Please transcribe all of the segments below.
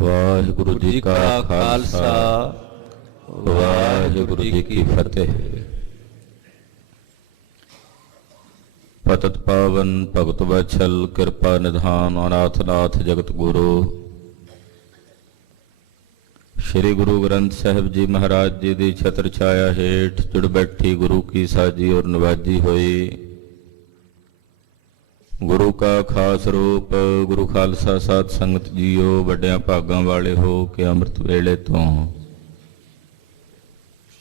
ਵਾਹਿਗੁਰੂ ਜੀ ਕਾ ਖਾਲਸਾ ਵਾਹਿਗੁਰੂ ਜੀ ਕੀ ਫਤਿਹ। ਪਤਿਤ ਪਾਵਨ ਭਗਤ ਵਛਲ ਕਿਰਪਾ ਨਿਧਾਨ ਅਨਾਥ ਨਾਥ ਜਗਤ ਗੁਰੂ ਸ਼੍ਰੀ ਗੁਰੂ ਗ੍ਰੰਥ ਸਾਹਿਬ ਜੀ ਮਹਾਰਾਜ ਜੀ ਦੀ ਛਤਰ ਛਾਇਆ ਹੇਠ ਜੁੜ ਬੈਠੀ ਗੁਰੂ ਕੀ ਸਾਜੀ ਔਰ ਨਵਾਜੀ ਹੋਈ ਗੁਰੂ ਕਾ ਖਾਸ ਰੂਪ ਗੁਰੂ ਖਾਲਸਾ ਸਾਧ ਸੰਗਤ ਜੀਓ, ਵੱਡਿਆਂ ਭਾਗਾਂ ਵਾਲੇ ਹੋ ਕੇ ਅੰਮ੍ਰਿਤ ਵੇਲੇ ਤੋਂ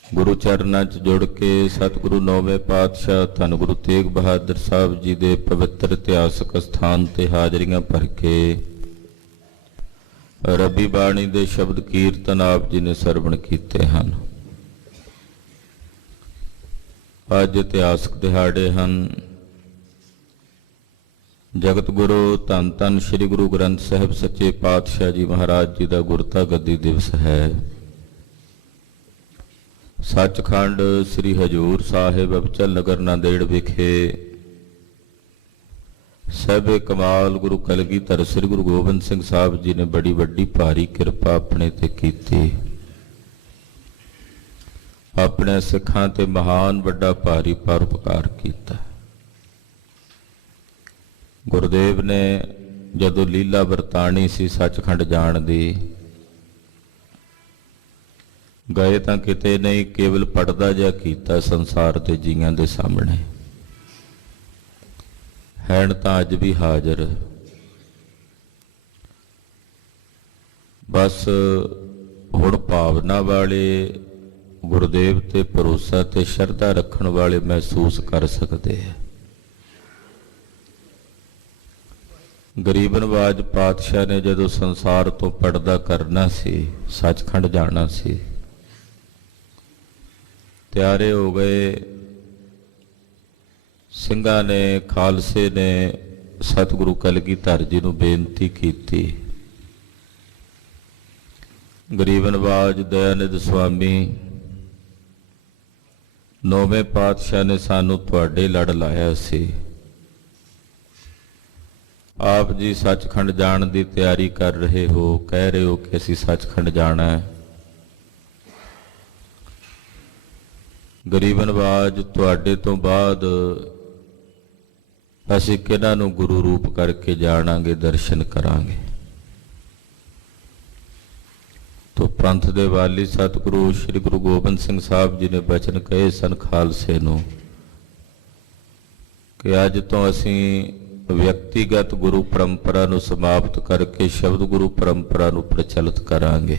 ਗੁਰੂ ਚਰਨਾਂ 'ਚ ਜੁੜ ਕੇ ਸਤਿਗੁਰੂ ਨੌਵੇਂ ਪਾਤਸ਼ਾਹ ਧੰਨ ਗੁਰੂ ਤੇਗ ਬਹਾਦਰ ਸਾਹਿਬ ਜੀ ਦੇ ਪਵਿੱਤਰ ਇਤਿਹਾਸਕ ਸਥਾਨ ਤੇ ਹਾਜ਼ਰੀਆਂ ਭਰ ਕੇ ਰੱਬੀ ਬਾਣੀ ਦੇ ਸ਼ਬਦ ਕੀਰਤਨ ਆਪ ਜੀ ਨੇ ਸਰਵਣ ਕੀਤੇ ਹਨ। ਅੱਜ ਇਤਿਹਾਸਕ ਦਿਹਾੜੇ ਹਨ। ਜਗਤ ਗੁਰੂ ਧੰਨ ਧੰਨ ਸ੍ਰੀ ਗੁਰੂ ਗ੍ਰੰਥ ਸਾਹਿਬ ਸੱਚੇ ਪਾਤਸ਼ਾਹ ਜੀ ਮਹਾਰਾਜ ਜੀ ਦਾ ਗੁਰਤਾ ਗੱਦੀ ਦਿਵਸ ਹੈ। ਸੱਚਖੰਡ ਸ੍ਰੀ ਹਜ਼ੂਰ ਸਾਹਿਬ ਅਬਚਲ ਨਗਰ ਨਾਂਦੇੜ ਵਿਖੇ ਸਹਿਬੇ ਕਮਾਲ ਗੁਰੂ ਕਲਗੀਧਰ ਸ੍ਰੀ ਗੁਰੂ ਗੋਬਿੰਦ ਸਿੰਘ ਸਾਹਿਬ ਜੀ ਨੇ ਬੜੀ ਵੱਡੀ ਭਾਰੀ ਕਿਰਪਾ ਆਪਣੇ ਤੇ ਕੀਤੀ। ਆਪਣੇ ਸਿੱਖਾਂ ਤੇ ਮਹਾਨ ਵੱਡਾ ਭਾਰੀ ਪਰਉਪਕਾਰ ਕੀਤਾ। ਗੁਰਦੇਵ ਨੇ ਜਦੋਂ ਲੀਲਾ ਵਰਤਾਣੀ ਸੀ ਸੱਚਖੰਡ ਜਾਣ ਦੀ, ਗਏ ਤਾਂ ਕਿਤੇ ਨਹੀਂ, ਕੇਵਲ ਪੜਦਾ ਜਿਹਾ ਕੀਤਾ ਸੰਸਾਰ ਦੇ ਜੀਆਂ ਦੇ ਸਾਹਮਣੇ। ਹੈਣ ਤਾਂ ਅੱਜ ਵੀ ਹਾਜ਼ਰ। ਬਸ ਹੁਣ ਭਾਵਨਾ ਵਾਲੇ ਗੁਰਦੇਵ ਤੇ ਭਰੋਸਾ ਤੇ ਸ਼ਰਧਾ ਰੱਖਣ ਵਾਲੇ ਮਹਿਸੂਸ ਕਰ ਸਕਦੇ ਆ। ਗਰੀਬ ਨਵਾਜ ਪਾਤਸ਼ਾਹ ਨੇ ਜਦੋਂ ਸੰਸਾਰ ਤੋਂ ਪਰਦਾ ਕਰਨਾ ਸੀ, ਸੱਚਖੰਡ ਜਾਣਾ ਸੀ, ਤਿਆਰੇ ਹੋ ਗਏ। ਸਿੰਘਾਂ ਨੇ, ਖਾਲਸੇ ਨੇ ਸਤਿਗੁਰੂ ਕਲਗੀਧਰ ਜੀ ਨੂੰ ਬੇਨਤੀ ਕੀਤੀ, ਗਰੀਬ ਨਵਾਜ ਦਇਆਨੰਦ ਸੁਆਮੀ, ਨੌਵੇਂ ਪਾਤਸ਼ਾਹ ਨੇ ਸਾਨੂੰ ਤੁਹਾਡੇ ਲੜ ਲਾਇਆ ਸੀ। ਆਪ ਜੀ ਸੱਚਖੰਡ ਜਾਣ ਦੀ ਤਿਆਰੀ ਕਰ ਰਹੇ ਹੋ, ਕਹਿ ਰਹੇ ਹੋ ਕਿ ਅਸੀਂ ਸੱਚਖੰਡ ਜਾਣਾ ਹੈ। ਗਰੀਬ ਨਵਾਜ, ਤੁਹਾਡੇ ਤੋਂ ਬਾਅਦ ਅਸੀਂ ਕਿਹਨਾਂ ਨੂੰ ਗੁਰੂ ਰੂਪ ਕਰਕੇ ਜਾਣਾਂਗੇ, ਦਰਸ਼ਨ ਕਰਾਂਗੇ। ਤੋ ਪੰਥ ਦੇ ਵਾਲੀ ਸਤਿਗੁਰੂ ਸ੍ਰੀ ਗੁਰੂ ਗੋਬਿੰਦ ਸਿੰਘ ਸਾਹਿਬ ਜੀ ਨੇ ਬਚਨ ਕਹੇ ਸਨ ਖਾਲਸੇ ਨੂੰ ਕਿ ਅੱਜ ਤੋਂ ਅਸੀਂ ਵਿਅਕਤੀਗਤ ਗੁਰੂ ਪਰੰਪਰਾ ਨੂੰ ਸਮਾਪਤ ਕਰਕੇ ਸ਼ਬਦ ਗੁਰੂ ਪਰੰਪਰਾ ਨੂੰ ਪ੍ਰਚਲਿਤ ਕਰਾਂਗੇ।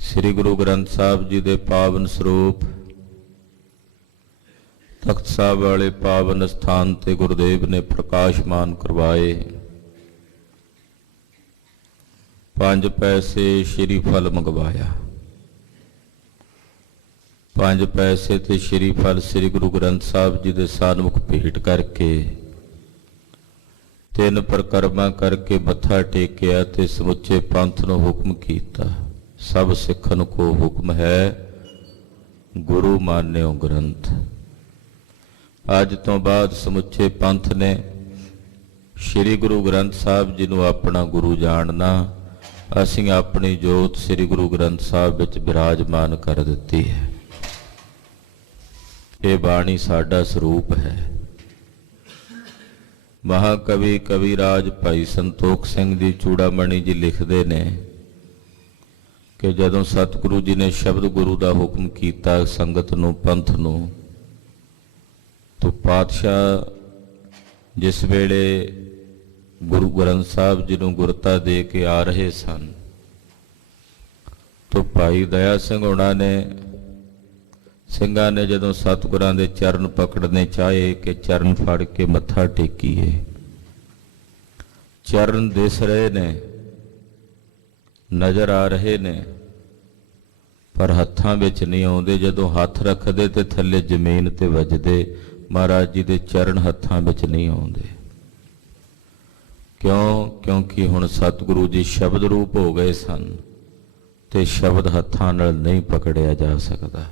ਸ੍ਰੀ ਗੁਰੂ ਗ੍ਰੰਥ ਸਾਹਿਬ ਜੀ ਦੇ ਪਾਵਨ ਸਰੂਪ ਤਖਤ ਸਾਹਿਬ ਵਾਲੇ ਪਾਵਨ ਸਥਾਨ ਤੇ ਗੁਰਦੇਵ ਨੇ ਪ੍ਰਕਾਸ਼ਮਾਨ ਕਰਵਾਏ। 5 ਪੈਸੇ ਸ਼੍ਰੀ ਫਲ ਮੰਗਵਾਇਆ। 5 ਪੈਸੇ ਤੇ ਸ਼੍ਰੀ ਫਲ ਸ੍ਰੀ ਗੁਰੂ ਗ੍ਰੰਥ ਸਾਹਿਬ ਜੀ ਦੇ ਸਾਨਮੁਖ ਭੇਟ ਕਰਕੇ 3 ਪ੍ਰਕਰਮਾਂ ਕਰਕੇ ਮੱਥਾ ਟੇਕਿਆ ਤੇ ਸਮੁੱਚੇ ਪੰਥ ਨੂੰ ਹੁਕਮ ਕੀਤਾ, ਸਭ ਸਿੱਖਨ ਕੋ ਹੁਕਮ ਹੈ ਗੁਰੂ ਮਾਨਿਓ ਗ੍ਰੰਥ। ਅੱਜ ਤੋਂ ਬਾਅਦ ਸਮੁੱਚੇ ਪੰਥ ਨੇ ਸ਼੍ਰੀ ਗੁਰੂ ਗ੍ਰੰਥ ਸਾਹਿਬ ਜੀ ਨੂੰ ਆਪਣਾ ਗੁਰੂ ਜਾਣਨਾ। ਅਸੀਂ ਆਪਣੀ ਜੋਤ ਸ੍ਰੀ ਗੁਰੂ ਗ੍ਰੰਥ ਸਾਹਿਬ ਵਿੱਚ ਬਿਰਾਜਮਾਨ ਕਰ ਦਿੱਤੀ ਹੈ। ਇਹ ਬਾਣੀ ਸਾਡਾ ਸਰੂਪ ਹੈ। ਮਹਾਕਵੀ ਕਵੀਰਾਜ ਭਾਈ ਸੰਤੋਖ ਸਿੰਘ ਜੀ ਚੂੜਾਮਣੀ ਜੀ ਲਿਖਦੇ ਨੇ ਕਿ ਜਦੋਂ ਸਤਿਗੁਰੂ ਜੀ ਨੇ ਸ਼ਬਦ ਗੁਰੂ ਦਾ ਹੁਕਮ ਕੀਤਾ ਸੰਗਤ ਨੂੰ, ਪੰਥ ਨੂੰ, ਤਾਂ ਪਾਤਸ਼ਾਹ ਜਿਸ ਵੇਲੇ ਗੁਰੂ ਗ੍ਰੰਥ ਸਾਹਿਬ ਜੀ ਨੂੰ ਗੁਰਤਾ ਦੇ ਕੇ ਆ ਰਹੇ ਸਨ, ਤਾਂ ਭਾਈ ਦਇਆ ਸਿੰਘ ਹੋਣਾ ਨੇ, ਸਿੰਘਾਂ ਨੇ ਜਦੋਂ ਸਤਿਗੁਰਾਂ ਦੇ ਚਰਨ ਪਕੜਨੇ ਚਾਹੇ ਕਿ ਚਰਨ ਫੜ ਕੇ ਮੱਥਾ ਟੇਕੀਏ, ਚਰਨ ਦਿਸ ਰਹੇ ਨੇ, ਨਜ਼ਰ ਆ ਰਹੇ ਨੇ, ਪਰ ਹੱਥਾਂ ਵਿੱਚ ਨਹੀਂ ਆਉਂਦੇ। ਜਦੋਂ ਹੱਥ ਰੱਖਦੇ ਤੇ ਥੱਲੇ ਜ਼ਮੀਨ ਤੇ ਵੱਜਦੇ, ਮਹਾਰਾਜ ਜੀ ਦੇ ਚਰਨ ਹੱਥਾਂ ਵਿੱਚ ਨਹੀਂ ਆਉਂਦੇ। ਕਿਉਂ? ਕਿਉਂਕਿ ਹੁਣ ਸਤਿਗੁਰੂ ਜੀ ਸ਼ਬਦ ਰੂਪ ਹੋ ਗਏ ਸਨ ਤੇ ਸ਼ਬਦ ਹੱਥਾਂ ਨਾਲ ਨਹੀਂ ਪਕੜਿਆ ਜਾ ਸਕਦਾ।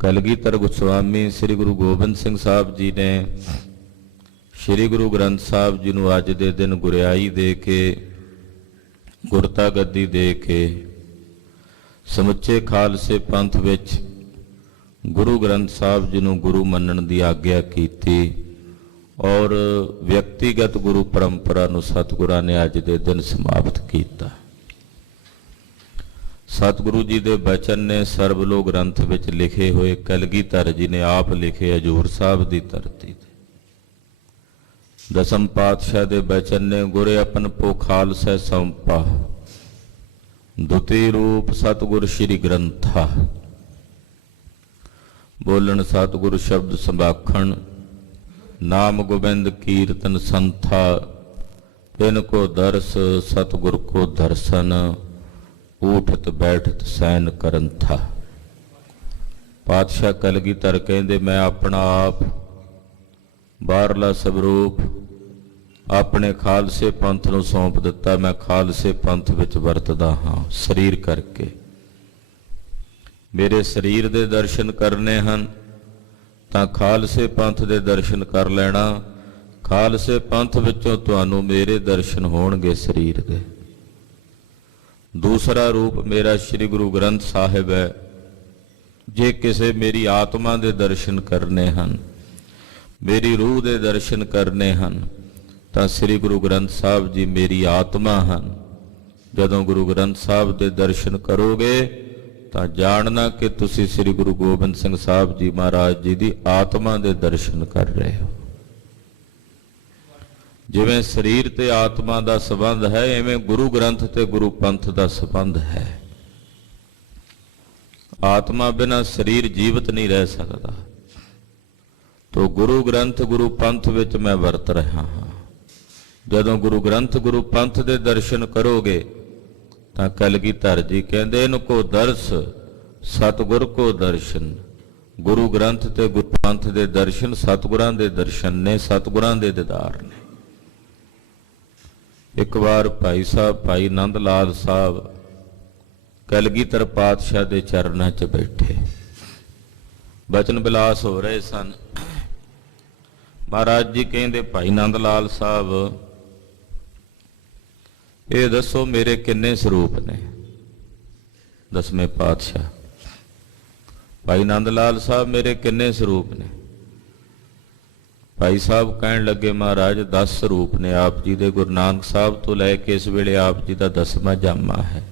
ਕਲਗੀਧਰ ਗੋਸਵਾਮੀ ਸ੍ਰੀ ਗੁਰੂ ਗੋਬਿੰਦ ਸਿੰਘ ਸਾਹਿਬ ਜੀ ਨੇ ਸ਼੍ਰੀ ਗੁਰੂ ਗ੍ਰੰਥ ਸਾਹਿਬ ਜੀ ਨੂੰ ਅੱਜ ਦੇ ਦਿਨ ਗੁਰਿਆਈ ਦੇ ਕੇ, ਗੁਰਤਾ ਗੱਦੀ ਦੇ ਕੇ ਸਮੁੱਚੇ ਖਾਲਸੇ ਪੰਥ ਵਿੱਚ ਗੁਰੂ ਗ੍ਰੰਥ ਸਾਹਿਬ ਜੀ ਨੂੰ ਗੁਰੂ ਮੰਨਣ ਦੀ ਆਗਿਆ ਕੀਤੀ ਔਰ ਵਿਅਕਤੀਗਤ ਗੁਰੂ ਪਰੰਪਰਾ ਨੂੰ ਸਤਿਗੁਰਾਂ ਨੇ ਅੱਜ ਦੇ ਦਿਨ ਸਮਾਪਤ ਕੀਤਾ। ਸਤਿਗੁਰੂ ਜੀ ਦੇ ਬਚਨ ਨੇ ਸਰਬਲੋਕ ਗ੍ਰੰਥ ਵਿੱਚ ਲਿਖੇ ਹੋਏ ਕਲਗੀਧਰ ਜੀ ਨੇ ਆਪ ਲਿਖੇ ਹਜੂਰ ਸਾਹਿਬ ਦੀ ਧਰਤੀ ਤੇ। ਦਸਮ ਪਾਤਸ਼ਾਹ ਦੇ ਬਚਨ ਨੇ ਗੁਰੇ ਆਪਨ ਪੋ ਖਾਲਸਾ ਸੌਂਪਾ, ਦੁਤੀ ਰੂਪ ਸਤਿਗੁਰ ਸ਼੍ਰੀ ਗ੍ਰੰਥਾ। ਬੋਲਣ ਸਤਿਗੁਰ ਸ਼ਬਦ ਸੰਭਾਖਣ, ਨਾਮ ਗੋਬਿੰਦ ਕੀਰਤਨ ਸੰਥਾ। ਤਿਨ ਕੋ ਦਰਸ ਸਤਿਗੁਰ ਕੋ ਦਰਸ਼ਨ, ਊਠਤ ਬੈਠਤ ਸੈਨ ਕਰਨ ਥਾ। ਪਾਤਸ਼ਾਹ ਕਲਗੀਧਰ ਕਹਿੰਦੇ ਮੈਂ ਆਪਣਾ ਆਪ ਬਾਹਰਲਾ ਸਵਰੂਪ ਆਪਣੇ ਖਾਲਸੇ ਪੰਥ ਨੂੰ ਸੌਂਪ ਦਿੱਤਾ। ਮੈਂ ਖਾਲਸੇ ਪੰਥ ਵਿੱਚ ਵਰਤਦਾ ਹਾਂ ਸਰੀਰ ਕਰਕੇ। ਮੇਰੇ ਸਰੀਰ ਦੇ ਦਰਸ਼ਨ ਕਰਨੇ ਹਨ ਤਾਂ ਖਾਲਸੇ ਪੰਥ ਦੇ ਦਰਸ਼ਨ ਕਰ ਲੈਣਾ। ਖਾਲਸੇ ਪੰਥ ਵਿੱਚੋਂ ਤੁਹਾਨੂੰ ਮੇਰੇ ਦਰਸ਼ਨ ਹੋਣਗੇ ਸਰੀਰ ਦੇ। ਦੂਸਰਾ ਰੂਪ ਮੇਰਾ ਸ੍ਰੀ ਗੁਰੂ ਗ੍ਰੰਥ ਸਾਹਿਬ ਹੈ। ਜੇ ਕਿਸੇ ਮੇਰੀ ਆਤਮਾ ਦੇ ਦਰਸ਼ਨ ਕਰਨੇ ਹਨ, ਮੇਰੀ ਰੂਹ ਦੇ ਦਰਸ਼ਨ ਕਰਨੇ ਹਨ ਤਾਂ ਸ੍ਰੀ ਗੁਰੂ ਗ੍ਰੰਥ ਸਾਹਿਬ ਜੀ ਮੇਰੀ ਆਤਮਾ ਹਨ। ਜਦੋਂ ਗੁਰੂ ਗ੍ਰੰਥ ਸਾਹਿਬ ਦੇ ਦਰਸ਼ਨ ਕਰੋਗੇ ਤਾਂ ਜਾਣਨਾ ਕਿ ਤੁਸੀਂ ਸ੍ਰੀ ਗੁਰੂ ਗੋਬਿੰਦ ਸਿੰਘ ਸਾਹਿਬ ਜੀ ਮਹਾਰਾਜ ਜੀ ਦੀ ਆਤਮਾ ਦੇ ਦਰਸ਼ਨ ਕਰ ਰਹੇ ਹੋ। ਜਿਵੇਂ ਸਰੀਰ ਤੇ ਆਤਮਾ ਦਾ ਸੰਬੰਧ ਹੈ, ਐਵੇਂ ਗੁਰੂ ਗ੍ਰੰਥ ਤੇ ਗੁਰੂ ਪੰਥ ਦਾ ਸੰਬੰਧ ਹੈ। ਆਤਮਾ ਬਿਨਾਂ ਸਰੀਰ ਜੀਵਤ ਨਹੀਂ ਰਹਿ ਸਕਦਾ। ਤੋ ਗੁਰੂ ਗ੍ਰੰਥ ਗੁਰੂ ਪੰਥ ਵਿੱਚ ਮੈਂ ਵਰਤ ਰਿਹਾ ਹਾਂ। ਜਦੋਂ ਗੁਰੂ ਗ੍ਰੰਥ ਗੁਰੂ ਪੰਥ ਦੇ ਦਰਸ਼ਨ ਕਰੋਗੇ ਤਾਂ ਕਲਗੀਧਰ ਜੀ ਕਹਿੰਦੇ ਇਹਨੂੰ ਕੋ ਦਰਸ ਸਤਿਗੁਰ ਕੋ ਦਰਸ਼ਨ। ਗੁਰੂ ਗ੍ਰੰਥ ਤੇ ਗੁਰੂ ਪੰਥ ਦੇ ਦਰਸ਼ਨ ਸਤਿਗੁਰਾਂ ਦੇ ਦਰਸ਼ਨ ਨੇ, ਸਤਿਗੁਰਾਂ ਦੇ ਦੀਦਾਰ ਨੇ। ਇੱਕ ਵਾਰ ਭਾਈ ਸਾਹਿਬ ਭਾਈ ਨੰਦ ਲਾਲ ਸਾਹਿਬ ਕਲਗੀਧਰ ਪਾਤਸ਼ਾਹ ਦੇ ਚਰਨਾਂ 'ਚ ਬੈਠੇ ਬਚਨ ਬਿਲਾਸ ਹੋ ਰਹੇ ਸਨ। ਮਹਾਰਾਜ ਜੀ ਕਹਿੰਦੇ ਭਾਈ ਨੰਦ ਲਾਲ ਸਾਹਿਬ ਇਹ ਦੱਸੋ ਮੇਰੇ ਕਿੰਨੇ ਸਰੂਪ ਨੇ? ਦਸਵੇਂ ਪਾਤਸ਼ਾਹ ਭਾਈ ਨੰਦ ਲਾਲ ਸਾਹਿਬ ਮੇਰੇ ਕਿੰਨੇ ਸਰੂਪ ਨੇ? ਭਾਈ ਸਾਹਿਬ ਕਹਿਣ ਲੱਗੇ ਮਹਾਰਾਜ 10 ਸਰੂਪ ਨੇ ਆਪ ਜੀ ਦੇ। ਗੁਰੂ ਨਾਨਕ ਸਾਹਿਬ ਤੋਂ ਲੈ ਕੇ ਇਸ ਵੇਲੇ ਆਪ ਜੀ ਦਾ 10ਵਾਂ ਜਾਮਾ ਹੈ।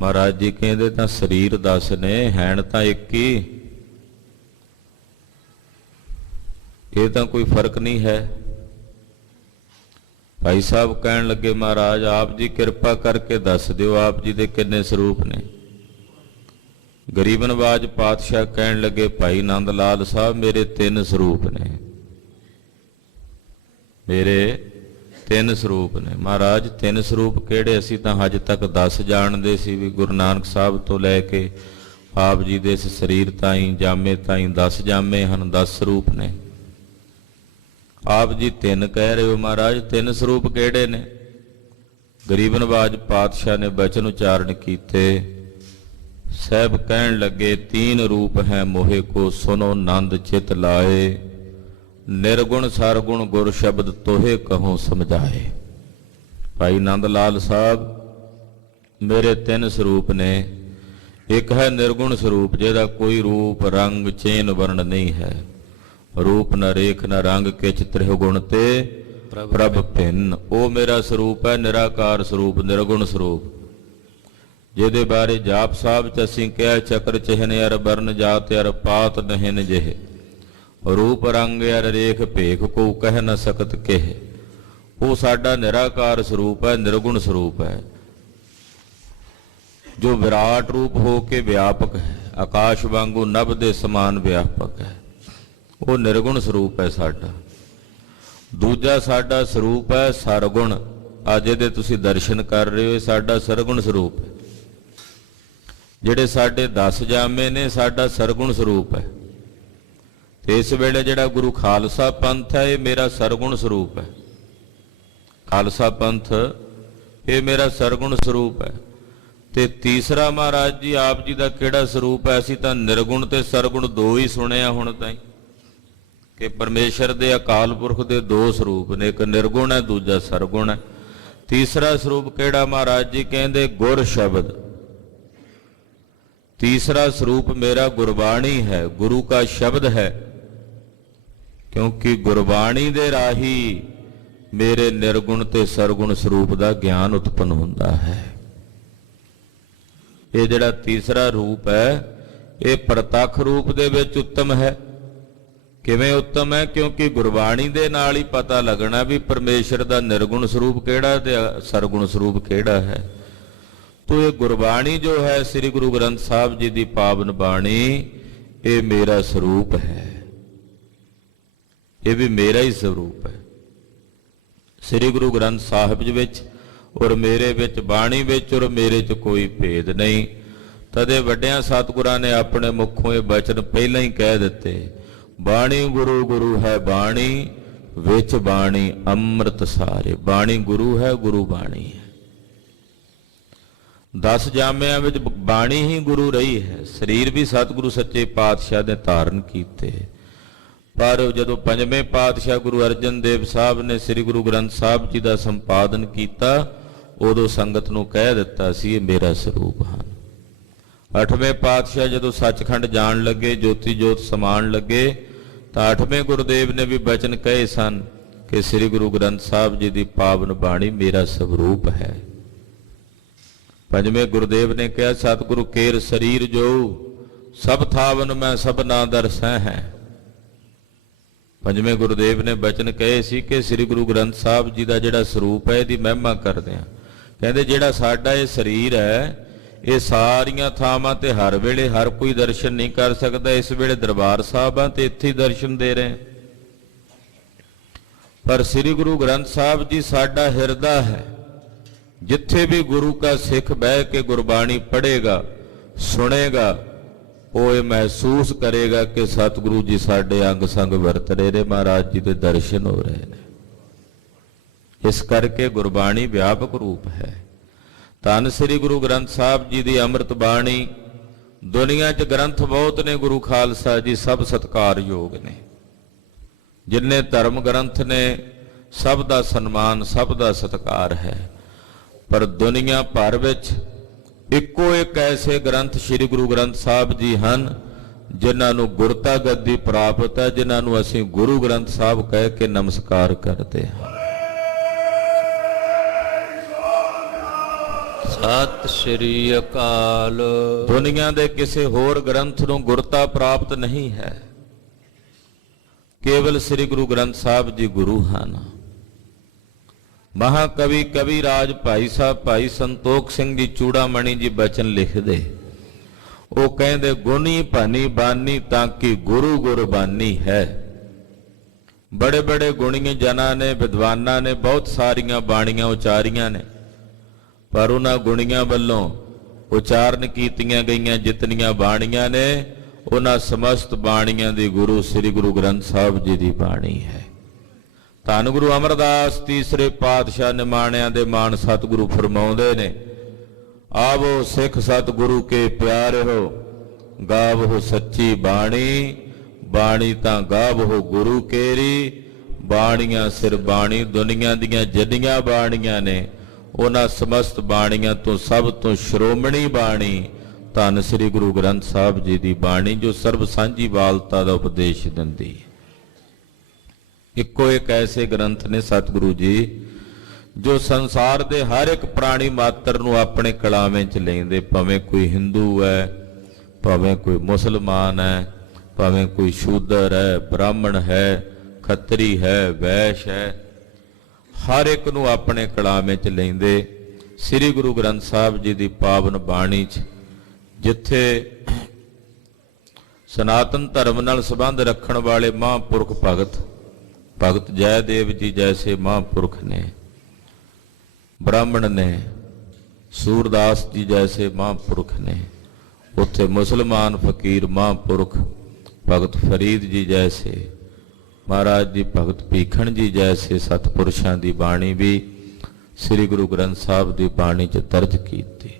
ਮਹਾਰਾਜ ਜੀ ਕਹਿੰਦੇ ਤਾਂ ਸਰੀਰ 10 ਨੇ, ਹੈਣ ਤਾਂ ਇੱਕ ਹੀ। ਇਹ ਤਾਂ ਕੋਈ ਫਰਕ ਨਹੀਂ ਹੈ। ਭਾਈ ਸਾਹਿਬ ਕਹਿਣ ਲੱਗੇ ਮਹਾਰਾਜ ਆਪ ਜੀ ਕਿਰਪਾ ਕਰਕੇ ਦੱਸ ਦਿਓ ਆਪ ਜੀ ਦੇ ਕਿੰਨੇ ਸਰੂਪ ਨੇ? ਗਰੀਬ ਨਵਾਜ ਪਾਤਸ਼ਾਹ ਕਹਿਣ ਲੱਗੇ ਭਾਈ ਨੰਦ ਲਾਲ ਸਾਹਿਬ ਮੇਰੇ 3 ਸਰੂਪ ਨੇ, ਮੇਰੇ 3 ਸਰੂਪ ਨੇ। ਮਹਾਰਾਜ 3 ਸਰੂਪ ਕਿਹੜੇ? ਅਸੀਂ ਤਾਂ ਹਜੇ ਤੱਕ 10 ਜਾਣਦੇ ਸੀ ਵੀ ਗੁਰੂ ਨਾਨਕ ਸਾਹਿਬ ਤੋਂ ਲੈ ਕੇ ਆਪ ਜੀ ਦੇ ਇਸ ਸਰੀਰ ਤਾਈਂ ਜਾਮੇ ਤਾਈਂ 10 ਜਾਮੇ ਹਨ, 10 ਸਰੂਪ ਨੇ। ਆਪ ਜੀ 3 ਕਹਿ ਰਹੇ ਹੋ ਮਹਾਰਾਜ, 3 ਸਰੂਪ ਕਿਹੜੇ ਨੇ? ਗਰੀਬ ਨਵਾਜ ਪਾਤਸ਼ਾਹ ਨੇ ਬਚਨ ਉਚਾਰਨ ਕੀਤੇ। ਸਾਹਿਬ ਕਹਿਣ ਲੱਗੇ 3 रूप हैं मोहे को सुनो नंद चित लाए, निर्गुण सरगुण गुर शब्द तोहे कहो समझाए। भाई नंद लाल साहब मेरे 3 स्वरूप ने। एक है निर्गुण स्वरूप जिहदा कोई रूप रंग चेन वर्ण नहीं है, रूप न रेख न रंग किच त्रिगुण ते प्रभ भिन्न। वो मेरा स्वरूप है निराकार स्वरूप, निर्गुण स्वरूप, ਜਿਹਦੇ ਬਾਰੇ ਜਾਪ ਸਾਹਿਬ ਚ ਅਸੀਂ ਕਿਹਾ ਚੱਕਰ ਚਿਹਨ ਅਰ ਬਰਨ ਜਾਤ ਅਰ ਪਾਤ ਨਹਿਨ ਜਿਹ, ਰੂਪ ਰੰਗ ਅਰ ਰੇਖ ਭੇਖ ਕੋ ਕਹਿ ਨ ਸਕਤ ਕਿਹ। ਉਹ ਸਾਡਾ ਨਿਰਾਕਾਰ ਸਰੂਪ ਹੈ, ਨਿਰਗੁਣ ਸਰੂਪ ਹੈ, ਜੋ ਵਿਰਾਟ ਰੂਪ ਹੋ ਕੇ ਵਿਆਪਕ ਹੈ, ਆਕਾਸ਼ ਵਾਂਗੂ ਨਭ ਦੇ ਸਮਾਨ ਵਿਆਪਕ ਹੈ। ਉਹ ਨਿਰਗੁਣ ਸਰੂਪ ਹੈ ਸਾਡਾ। ਦੂਜਾ ਸਾਡਾ ਸਰੂਪ ਹੈ ਸਰਗੁਣ। ਅੱਜ ਇਹਦੇ ਤੁਸੀਂ ਦਰਸ਼ਨ ਕਰ ਰਹੇ ਹੋ, ਸਾਡਾ ਸਰਗੁਣ ਸਰੂਪ ਹੈ। ਜਿਹੜੇ ਸਾਡੇ 10 ਜਾਮੇ ਨੇ ਸਾਡਾ ਸਰਗੁਣ ਸਰੂਪ ਹੈ। ਤੇ ਇਸ ਵੇਲੇ ਜਿਹੜਾ ਗੁਰੂ ਖਾਲਸਾ ਪੰਥ ਹੈ ਇਹ ਮੇਰਾ ਸਰਗੁਣ ਸਰੂਪ ਹੈ। ਖਾਲਸਾ ਪੰਥ ਇਹ ਮੇਰਾ ਸਰਗੁਣ ਸਰੂਪ ਹੈ। ਤੇ ਤੀਸਰਾ ਮਹਾਰਾਜ ਜੀ ਆਪ ਜੀ ਦਾ ਕਿਹੜਾ ਸਰੂਪ ਹੈ? ਅਸੀਂ ਤਾਂ ਨਿਰਗੁਣ ਤੇ ਸਰਗੁਣ 2 ਹੀ ਸੁਣਿਆ ਹੁਣ ਤਾਈਂ। ਕਿ ਪਰਮੇਸ਼ਰ ਦੇ ਅਕਾਲ ਪੁਰਖ ਦੇ ਦੋ ਸਰੂਪ ਨੇ, ਇੱਕ ਨਿਰਗੁਣ ਹੈ, ਦੂਜਾ ਸਰਗੁਣ ਹੈ। ਤੀਸਰਾ ਸਰੂਪ ਕਿਹੜਾ? ਮਹਾਰਾਜ ਜੀ ਕਹਿੰਦੇ ਗੁਰ ਸ਼ਬਦ। ਤੀਸਰਾ ਸਰੂਪ ਮੇਰਾ ਗੁਰਬਾਣੀ ਹੈ, ਗੁਰੂ का ਸ਼ਬਦ ਹੈ, ਕਿਉਂਕਿ ਗੁਰਬਾਣੀ ਦੇ ਰਾਹੀਂ ਮੇਰੇ ਨਿਰਗੁਣ ਤੇ ਸਰਗੁਣ ਸਰੂਪ ਦਾ ਗਿਆਨ ਉਤਪੰਨ ਹੁੰਦਾ ਹੈ। ਇਹ ਜਿਹੜਾ ਤੀਸਰਾ ਰੂਪ ਹੈ ਇਹ ਪ੍ਰਤੱਖ ਰੂਪ ਦੇ ਵਿੱਚ ਉੱਤਮ ਹੈ। ਕਿਵੇਂ ਉੱਤਮ ਹੈ? ਕਿਉਂਕਿ ਗੁਰਬਾਣੀ ਦੇ ਨਾਲ ਹੀ ਪਤਾ ਲੱਗਣਾ ਵੀ ਪਰਮੇਸ਼ਰ ਦਾ ਨਿਰਗੁਣ ਸਰੂਪ ਕਿਹੜਾ ਤੇ ਸਰਗੁਣ ਸਰੂਪ ਕਿਹੜਾ ਹੈ। ਤੋ ਇਹ ਗੁਰਬਾਣੀ ਜੋ ਹੈ ਸ੍ਰੀ ਗੁਰੂ ਗ੍ਰੰਥ ਸਾਹਿਬ ਜੀ ਦੀ ਪਾਵਨ ਬਾਣੀ, ਇਹ ਮੇਰਾ ਸਰੂਪ ਹੈ, ਇਹ ਵੀ ਮੇਰਾ ਹੀ ਸਰੂਪ ਹੈ। ਸ੍ਰੀ ਗੁਰੂ ਗ੍ਰੰਥ ਸਾਹਿਬ ਜੀ ਵਿੱਚ ਔਰ ਮੇਰੇ ਵਿੱਚ, ਬਾਣੀ ਵਿੱਚ ਔਰ ਮੇਰੇ 'ਚ ਕੋਈ ਭੇਦ ਨਹੀਂ। ਤਦੇ ਵੱਡਿਆਂ ਸਤਿਗੁਰਾਂ ਨੇ ਆਪਣੇ ਮੁਖੋਂ ਇਹ ਬਚਨ ਪਹਿਲਾਂ ਹੀ ਕਹਿ ਦਿੱਤੇ, ਬਾਣੀ ਗੁਰੂ ਗੁਰੂ ਹੈ ਬਾਣੀ, ਵਿੱਚ ਬਾਣੀ ਅੰਮ੍ਰਿਤ ਸਾਰੇ। ਬਾਣੀ ਗੁਰੂ ਹੈ, ਗੁਰੂ ਬਾਣੀ ਹੈ। 10 ਜਾਮਿਆਂ ਵਿੱਚ ਬਾਣੀ ਹੀ ਗੁਰੂ ਰਹੀ ਹੈ। ਸਰੀਰ ਵੀ ਸਤਿਗੁਰੂ ਸੱਚੇ ਪਾਤਸ਼ਾਹ ਨੇ ਧਾਰਨ ਕੀਤੇ, ਪਰ ਜਦੋਂ ਪੰਜਵੇਂ ਪਾਤਸ਼ਾਹ ਗੁਰੂ ਅਰਜਨ ਦੇਵ ਸਾਹਿਬ ਨੇ ਸ੍ਰੀ ਗੁਰੂ ਗ੍ਰੰਥ ਸਾਹਿਬ ਜੀ ਦਾ ਸੰਪਾਦਨ ਕੀਤਾ, ਉਦੋਂ ਸੰਗਤ ਨੂੰ ਕਹਿ ਦਿੱਤਾ ਸੀ ਇਹ ਮੇਰਾ ਸਰੂਪ ਹਨ। 8ਵੇਂ ਪਾਤਸ਼ਾਹ ਜਦੋਂ ਸੱਚਖੰਡ ਜਾਣ ਲੱਗੇ, ਜੋਤੀ ਜੋਤ ਸਮਾਣ ਲੱਗੇ, ਤਾਂ 8ਵੇਂ ਗੁਰਦੇਵ ਨੇ ਵੀ ਬਚਨ ਕਹੇ ਸਨ ਕਿ ਸ੍ਰੀ ਗੁਰੂ ਗ੍ਰੰਥ ਸਾਹਿਬ ਜੀ ਦੀ ਪਾਵਨ ਬਾਣੀ ਮੇਰਾ ਸਰੂਪ ਹੈ। 5ਵੇਂ ਗੁਰਦੇਵ ਨੇ ਕਿਹਾ, ਸਤਿਗੁਰੂ ਕੇਰ ਸਰੀਰ ਜੋ ਸਭ ਥਾਵਨ ਮੈਂ ਸਭ ਨਾ ਦਰਸੈ ਹੈ। 5ਵੇਂ ਗੁਰਦੇਵ ਨੇ ਬਚਨ ਕਹੇ ਸੀ ਕਿ ਸ੍ਰੀ ਗੁਰੂ ਗ੍ਰੰਥ ਸਾਹਿਬ ਜੀ ਦਾ ਜਿਹੜਾ ਸਰੂਪ ਹੈ ਇਹਦੀ ਮਹਿਮਾ ਕਰਦੇ ਹਾਂ। ਕਹਿੰਦੇ ਜਿਹੜਾ ਸਾਡਾ ਇਹ ਸਰੀਰ ਹੈ ਇਹ ਸਾਰੀਆਂ ਥਾਵਾਂ ਤੇ ਹਰ ਵੇਲੇ ਹਰ ਕੋਈ ਦਰਸ਼ਨ ਨਹੀਂ ਕਰ ਸਕਦਾ। ਇਸ ਵੇਲੇ ਦਰਬਾਰ ਸਾਹਿਬ ਆ ਤੇ ਇੱਥੇ ਹੀ ਦਰਸ਼ਨ ਦੇ ਰਹੇ, ਪਰ ਸ੍ਰੀ ਗੁਰੂ ਗ੍ਰੰਥ ਸਾਹਿਬ ਜੀ ਸਾਡਾ ਹਿਰਦਾ ਹੈ। ਜਿੱਥੇ ਵੀ ਗੁਰੂ का ਸਿੱਖ ਬਹਿ ਕੇ ਗੁਰਬਾਣੀ ਪੜ੍ਹੇਗਾ, ਸੁਣੇਗਾ, ਉਹ ਇਹ ਮਹਿਸੂਸ ਕਰੇਗਾ ਕਿ ਸਤਿਗੁਰੂ ਜੀ ਸਾਡੇ ਅੰਗ ਸੰਗ ਵਰਤ ਰਹੇ ਨੇ, ਮਹਾਰਾਜ ਜੀ ਦੇ ਦਰਸ਼ਨ ਹੋ ਰਹੇ ਨੇ। ਇਸ ਕਰਕੇ ਗੁਰਬਾਣੀ ਵਿਆਪਕ ਰੂਪ ਹੈ। ਧੰਨ ਸ੍ਰੀ ਗੁਰੂ ਗ੍ਰੰਥ ਸਾਹਿਬ ਜੀ ਦੀ ਅੰਮ੍ਰਿਤ ਬਾਣੀ। ਦੁਨੀਆ 'ਚ ਗ੍ਰੰਥ ਬਹੁਤ ਨੇ ਗੁਰੂ ਖਾਲਸਾ ਜੀ, ਸਭ ਸਤਿਕਾਰਯੋਗ ਨੇ। ਜਿੰਨੇ ਧਰਮ ਗ੍ਰੰਥ ਨੇ ਸਭ ਦਾ ਸਨਮਾਨ, ਸਭ ਦਾ ਸਤਿਕਾਰ ਹੈ, ਪਰ ਦੁਨੀਆ ਭਰ ਵਿੱਚ ਇੱਕੋ ਇੱਕ ਐਸੇ ਗ੍ਰੰਥ ਸ੍ਰੀ ਗੁਰੂ ਗ੍ਰੰਥ ਸਾਹਿਬ ਜੀ ਹਨ ਜਿਨ੍ਹਾਂ ਨੂੰ ਗੁਰਤਾ ਗੱਦੀ ਪ੍ਰਾਪਤ ਹੈ, ਜਿਨ੍ਹਾਂ ਨੂੰ ਅਸੀਂ ਗੁਰੂ ਗ੍ਰੰਥ ਸਾਹਿਬ ਕਹਿ ਕੇ ਨਮਸਕਾਰ ਕਰਦੇ ਹਾਂ। ਸਤਿ ਸ੍ਰੀ ਅਕਾਲ। ਦੁਨੀਆ ਦੇ ਕਿਸੇ ਹੋਰ ਗ੍ਰੰਥ ਨੂੰ ਗੁਰਤਾ ਪ੍ਰਾਪਤ ਨਹੀਂ ਹੈ, ਕੇਵਲ ਸ੍ਰੀ ਗੁਰੂ ਗ੍ਰੰਥ ਸਾਹਿਬ ਜੀ ਗੁਰੂ ਹਨ। ਮਹਾਕਵੀ ਕਵੀ ਰਾਜ ਭਾਈ ਸਾਹਿਬ ਭਾਈ ਸੰਤੋਖ ਸਿੰਘ ਜੀ ਚੂੜਾਮਣੀ ਜੀ ਬਚਨ ਲਿਖਦੇ, ਉਹ ਕਹਿੰਦੇ ਗੁਣੀ ਭਾਨੀ ਬਾਨੀ ਤਾਂ ਕਿ ਗੁਰੂ ਗੁਰਬਾਨੀ ਹੈ। ਬੜੇ ਬੜੇ ਗੁਣੀ ਜਨਾਂ ਨੇ, ਵਿਦਵਾਨਾਂ ਨੇ ਬਹੁਤ ਸਾਰੀਆਂ ਬਾਣੀਆਂ ਉਚਾਰੀਆਂ ਨੇ, ਪਰ ਉਹਨਾਂ ਗੁਣੀਆਂ ਵੱਲੋਂ ਉਚਾਰਨ ਕੀਤੀਆਂ ਗਈਆਂ ਜਿਤਨੀਆਂ ਬਾਣੀਆਂ ਨੇ, ਉਹਨਾਂ ਸਮਸਤ ਬਾਣੀਆਂ ਦੀ ਗੁਰੂ ਸ੍ਰੀ ਗੁਰੂ ਗ੍ਰੰਥ ਸਾਹਿਬ ਜੀ ਦੀ ਬਾਣੀ ਹੈ। ਧੰਨ ਗੁਰੂ ਅਮਰਦਾਸ ਤੀਸਰੇ ਪਾਤਸ਼ਾਹ ਨਿਮਾਣਿਆਂ ਦੇ ਮਾਣ ਸਤਿਗੁਰੂ ਫਰਮਾਉਂਦੇ ਨੇ, ਆਵੋ ਸਿੱਖ ਸਤਿਗੁਰੂ ਕੇ ਪਿਆਰਿਓ, ਗਾਵੋ ਸੱਚੀ ਬਾਣੀ, ਬਾਣੀ ਤਾਂ ਗਾਵੋ ਗੁਰੂ ਕੇਰੀ। ਬਾਣੀਆਂ ਸਿਰ ਬਾਣੀ, ਦੁਨੀਆ ਦੀਆਂ ਜਿੰਨੀਆਂ ਬਾਣੀਆਂ ਨੇ ਉਹਨਾਂ ਸਮਸਤ ਬਾਣੀਆਂ ਤੋਂ ਸਭ ਤੋਂ ਸ਼੍ਰੋਮਣੀ ਬਾਣੀ ਧੰਨ ਸ੍ਰੀ ਗੁਰੂ ਗ੍ਰੰਥ ਸਾਹਿਬ ਜੀ ਦੀ ਬਾਣੀ, ਜੋ ਸਰਬ ਸਾਂਝੀ ਵਾਲਤਾ ਦਾ ਉਪਦੇਸ਼ ਦਿੰਦੀ ਹੈ। ਇੱਕੋ ਇੱਕ ਐਸੇ ਗ੍ਰੰਥ ਨੇ ਸਤਿਗੁਰੂ ਜੀ ਜੋ ਸੰਸਾਰ ਦੇ ਹਰ ਇੱਕ ਪ੍ਰਾਣੀ ਮਾਤਰ ਨੂੰ ਆਪਣੇ ਕਲਾਵੇਂ 'ਚ ਲੈਂਦੇ, ਭਾਵੇਂ ਕੋਈ ਹਿੰਦੂ ਹੈ, ਭਾਵੇਂ ਕੋਈ ਮੁਸਲਮਾਨ ਹੈ, ਭਾਵੇਂ ਕੋਈ ਸ਼ੂਦਰ ਹੈ, ਬ੍ਰਾਹਮਣ ਹੈ, ਖੱਤਰੀ ਹੈ, ਵੈਸ਼ ਹੈ, ਹਰ ਇੱਕ ਨੂੰ ਆਪਣੇ ਕਲਾਵੇਂ 'ਚ ਲੈਂਦੇ। ਸ੍ਰੀ ਗੁਰੂ ਗ੍ਰੰਥ ਸਾਹਿਬ ਜੀ ਦੀ ਪਾਵਨ ਬਾਣੀ 'ਚ ਜਿੱਥੇ ਸਨਾਤਨ ਧਰਮ ਨਾਲ ਸੰਬੰਧ ਰੱਖਣ ਵਾਲੇ ਮਹਾਂਪੁਰਖ ਭਗਤ ਜੈਦੇਵ ਜੀ ਜੈਸੇ ਮਹਾਂਪੁਰਖ ਨੇ, ਬ੍ਰਾਹਮਣ ਨੇ, ਸੂਰਦਾਸ ਜੀ ਜੈਸੇ ਮਹਾਂਪੁਰਖ ਨੇ, ਉੱਥੇ ਮੁਸਲਮਾਨ ਫਕੀਰ ਮਹਾਂਪੁਰਖ ਭਗਤ ਫਰੀਦ ਜੀ ਜੈਸੇ, ਮਹਾਰਾਜ ਜੀ ਭਗਤ ਭੀਖਣ ਜੀ ਜੈਸੇ ਸਤਪੁਰਸ਼ਾਂ ਦੀ ਬਾਣੀ ਵੀ ਸ੍ਰੀ ਗੁਰੂ ਗ੍ਰੰਥ ਸਾਹਿਬ ਦੀ ਬਾਣੀ 'ਚ ਦਰਜ ਕੀਤੀ,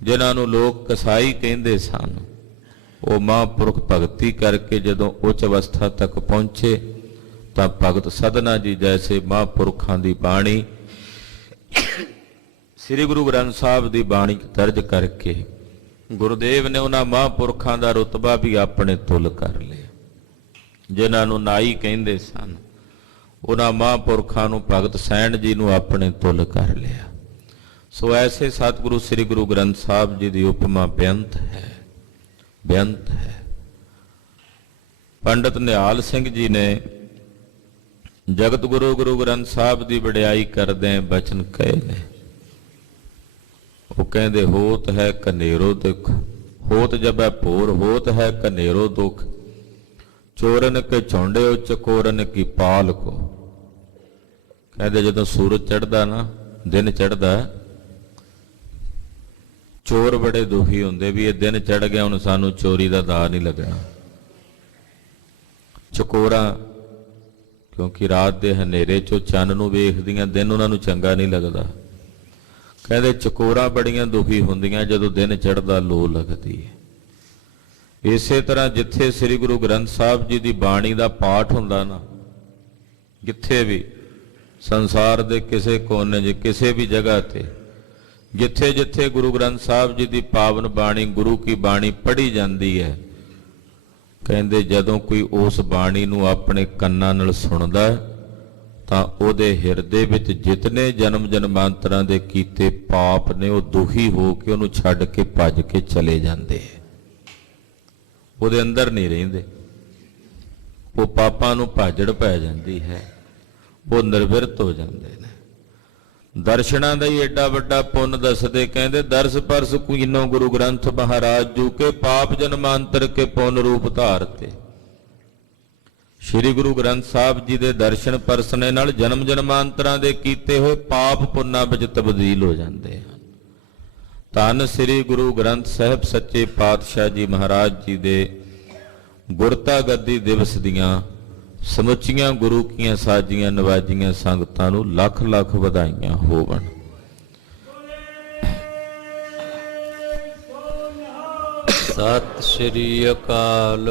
ਜਿਨ੍ਹਾਂ ਨੂੰ ਲੋਕ ਕਸਾਈ ਕਹਿੰਦੇ ਸਨ। ਉਹ ਮਹਾਂਪੁਰਖ ਭਗਤੀ ਕਰਕੇ ਜਦੋਂ ਉੱਚ ਅਵਸਥਾ ਤੱਕ ਪਹੁੰਚੇ ਤਾਂ ਭਗਤ ਸਧਨਾ ਜੀ ਜੈਸੇ ਮਹਾਂਪੁਰਖਾਂ ਦੀ ਬਾਣੀ ਸ੍ਰੀ ਗੁਰੂ ਗ੍ਰੰਥ ਸਾਹਿਬ ਦੀ ਬਾਣੀ ਦਰਜ ਕਰਕੇ ਗੁਰਦੇਵ ਨੇ ਉਹਨਾਂ ਮਹਾਂਪੁਰਖਾਂ ਦਾ ਰੁਤਬਾ ਵੀ ਆਪਣੇ ਤੁੱਲ ਕਰ ਲਿਆ। ਜਿਨ੍ਹਾਂ ਨੂੰ ਨਾਈ ਕਹਿੰਦੇ ਸਨ, ਉਹਨਾਂ ਮਹਾਂਪੁਰਖਾਂ ਨੂੰ ਭਗਤ ਸੈਣ ਜੀ ਨੂੰ ਆਪਣੇ ਤੁੱਲ ਕਰ ਲਿਆ। ਸੋ ਐਸੇ ਸਤਿਗੁਰੂ ਸ੍ਰੀ ਗੁਰੂ ਗ੍ਰੰਥ ਸਾਹਿਬ ਜੀ ਦੀ ਉਪਮਾ ਬੇਅੰਤ ਹੈ, ਬੇਅੰਤ ਹੈ। ਪੰਡਤ ਨਿਹਾਲ ਸਿੰਘ ਜੀ ਨੇ ਜਗਤ ਗੁਰੂ ਗੁਰੂ ਗ੍ਰੰਥ ਸਾਹਿਬ ਦੀ ਵਡਿਆਈ ਕਰਦੇ ਬਚਨ ਕਹੇ ਨੇ। ਉਹ ਕਹਿੰਦੇ ਹੋਤ ਹੈ ਕਨੇਰੋ ਦੁਖ, ਹੋਤ ਜਬੈ ਭੋਰ, ਹੋਤ ਹੈ ਕਨੇਰੋ ਦੁਖ, ਚੋਰਨ ਕੇ ਝੁੰਡਿਓ ਚਕੋਰਨ ਕੀ ਪਾਲ ਕੋ। ਕਹਿੰਦੇ ਜਦੋਂ ਸੂਰਜ ਚੜ੍ਹਦਾ ਨਾ, ਦਿਨ ਚੜ੍ਹਦਾ, ਚੋਰ ਬੜੇ ਦੁਖੀ ਹੁੰਦੇ ਵੀ ਇਹ ਦਿਨ ਚੜ੍ਹ ਗਿਆ, ਹੁਣ ਸਾਨੂੰ ਚੋਰੀ ਦਾ ਦਾਅ ਨਹੀਂ ਲੱਗਣਾ। ਚਕੋਰਾਂ ਕਿਉਂਕਿ ਰਾਤ ਦੇ ਹਨੇਰੇ ਚੋਂ ਚੰਨ ਨੂੰ ਵੇਖਦੀਆਂ, ਦਿਨ ਉਹਨਾਂ ਨੂੰ ਚੰਗਾ ਨਹੀਂ ਲੱਗਦਾ। ਕਹਿੰਦੇ ਚਕੋਰਾਂ ਬੜੀਆਂ ਦੁਖੀ ਹੁੰਦੀਆਂ ਜਦੋਂ ਦਿਨ ਚੜ੍ਹਦਾ, ਲੋ ਲੱਗਦੀ ਹੈ। ਇਸੇ ਤਰ੍ਹਾਂ ਜਿੱਥੇ ਸ੍ਰੀ ਗੁਰੂ ਗ੍ਰੰਥ ਸਾਹਿਬ ਜੀ ਦੀ ਬਾਣੀ ਦਾ ਪਾਠ ਹੁੰਦਾ ਨਾ, ਜਿੱਥੇ ਵੀ ਸੰਸਾਰ ਦੇ ਕਿਸੇ ਕੋਨੇ 'ਚ ਕਿਸੇ ਵੀ ਜਗ੍ਹਾ ਤੇ ਜਿੱਥੇ ਜਿੱਥੇ ਗੁਰੂ ਗ੍ਰੰਥ ਸਾਹਿਬ ਜੀ ਦੀ ਪਾਵਨ ਬਾਣੀ, ਗੁਰੂ ਕੀ ਬਾਣੀ ਪੜ੍ਹੀ ਜਾਂਦੀ ਹੈ, ਕਹਿੰਦੇ ਜਦੋਂ ਕੋਈ ਉਸ ਬਾਣੀ ਨੂੰ ਆਪਣੇ ਕੰਨਾਂ ਨਾਲ ਸੁਣਦਾ ਤਾਂ ਉਹਦੇ ਹਿਰਦੇ ਵਿੱਚ ਜਿਤਨੇ ਜਨਮ ਜਨਮਾਂਤਰਾਂ ਦੇ ਕੀਤੇ ਪਾਪ ਨੇ ਉਹ ਦੁਖੀ ਹੋ ਕੇ ਉਹਨੂੰ ਛੱਡ ਕੇ ਭੱਜ ਕੇ ਚਲੇ ਜਾਂਦੇ, ਉਹਦੇ ਅੰਦਰ ਨਹੀਂ ਰਹਿੰਦੇ। ਉਹ ਪਾਪਾਂ ਨੂੰ ਭਾਜੜ ਪੈ ਜਾਂਦੀ ਹੈ, ਉਹ ਨਿਰਵਿਰਤ ਹੋ ਜਾਂਦੇ ਨੇ। ਦਰਸ਼ਨਾਂ ਦਾ ਹੀ ਐਡਾ ਵੱਡਾ ਪੁੰਨ ਦੱਸਦੇ, ਕਹਿੰਦੇ ਦਰਸ ਪਰਸ ਕੁਈਨੋ ਗੁਰੂ ਗ੍ਰੰਥ ਮਹਾਰਾਜ ਜੂ ਕੇ ਪਾਪ ਜਨਮਾਂਤਰ ਕੇ ਪੁੰਨ ਰੂਪ ਧਾਰਤੇ। ਸ਼੍ਰੀ ਗੁਰੂ ਗ੍ਰੰਥ ਸਾਹਿਬ ਜੀ ਦੇ ਦਰਸ਼ਨ ਪਰਸਨੇ ਨਾਲ ਜਨਮ ਜਨਮਾਂਤਰਾਂ ਦੇ ਕੀਤੇ ਹੋਏ ਪਾਪ ਪੁੰਨਾਂ ਵਿੱਚ ਤਬਦੀਲ ਹੋ ਜਾਂਦੇ ਹਨ। ਧੰਨ ਸ੍ਰੀ ਗੁਰੂ ਗ੍ਰੰਥ ਸਾਹਿਬ ਸੱਚੇ ਪਾਤਸ਼ਾਹ ਜੀ ਮਹਾਰਾਜ ਜੀ ਦੇ ਗੁਰਤਾ ਗੱਦੀ ਦਿਵਸ ਦੀਆਂ ਸਮੁੱਚੀਆਂ ਗੁਰੂ ਕੀਆਂ ਸਾਜੀਆਂ ਨਵਾਜੀਆਂ ਸੰਗਤਾਂ ਨੂੰ ਲੱਖ ਲੱਖ ਵਧਾਈਆਂ ਹੋਵਣ। ਸਤਿ ਸ਼੍ਰੀ ਅਕਾਲ।